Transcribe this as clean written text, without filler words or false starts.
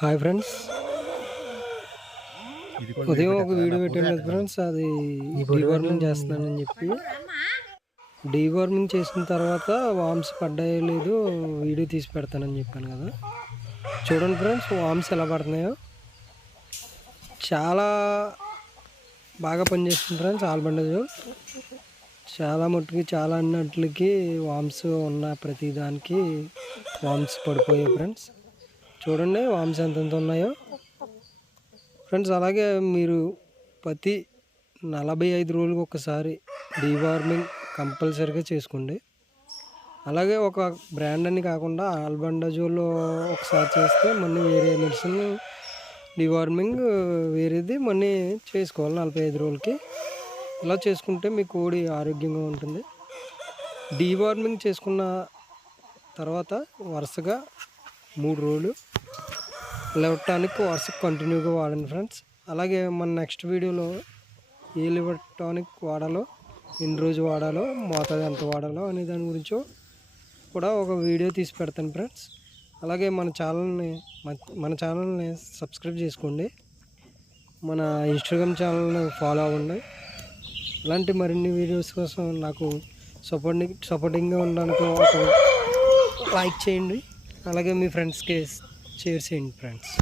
Hi friends, ఉదయం ఒక video పెట్టాను కదా ఫ్రెండ్స్. అది డీవార్మింగ్ చేస్తున్నానని చెప్పి డీవార్మింగ్ చేసిన తర్వాత వామ్స్ పడ్డాయో లేదో వీడియో తీసి పెడతానని చెప్పాను కదా. చూడండి ఫ్రెండ్స్, వామ్స్ ఎలా పడుతున్నాయో. చాలా బాగా పనిచేస్తుంది ఫ్రెండ్స్ ఆల్బండజో. చాలా మట్టుకి చాలా అన్నట్లకి వామ్స్ ఉన్న ప్రతి దానికి వామ్స్ పడిపోయాయి ఫ్రెండ్స్. చూడండి వామ్స్ ఎంతెంత ఉన్నాయో ఫ్రెండ్స్. అలాగే మీరు ప్రతి 45 రోజులకు ఒకసారి డీవార్మింగ్ కంపల్సరీగా చేసుకోండి. అలాగే ఒక బ్రాండ్ అని కాకుండా ఆల్బండజోలో ఒకసారి చేస్తే మళ్ళీ వేరే మెడిసిన్ డీవార్మింగ్ వేరేది మళ్ళీ చేసుకోవాలి 45 రోజులకి. ఇలా చేసుకుంటే మీ కోడి ఆరోగ్యంగా ఉంటుంది. డీవార్మింగ్ చేసుకున్న తర్వాత వరుసగా 3 రోజులు లివర్ టానిక్ వరుసగా కంటిన్యూగా వాడండి ఫ్రెండ్స్. అలాగే మన నెక్స్ట్ వీడియోలో ఏ లివర్ టానిక్ వాడాలో, ఎన్ని రోజు వాడాలో, మోతాదు ఎంత వాడాలో అనే దాని గురించో కూడా ఒక వీడియో తీసి పెడతాను ఫ్రెండ్స్. అలాగే మన ఛానల్ని సబ్స్క్రైబ్ చేసుకోండి. మన ఇన్స్టాగ్రామ్ ఛానల్ని ఫాలో అవ్వండి. ఇలాంటి మరిన్ని వీడియోస్ కోసం నాకు సపోర్టింగ్గా ఉండడానికి ఒక లైక్ చేయండి. అలాగే మీ ఫ్రెండ్స్కి షేర్ చేయండి ఫ్రెండ్స్.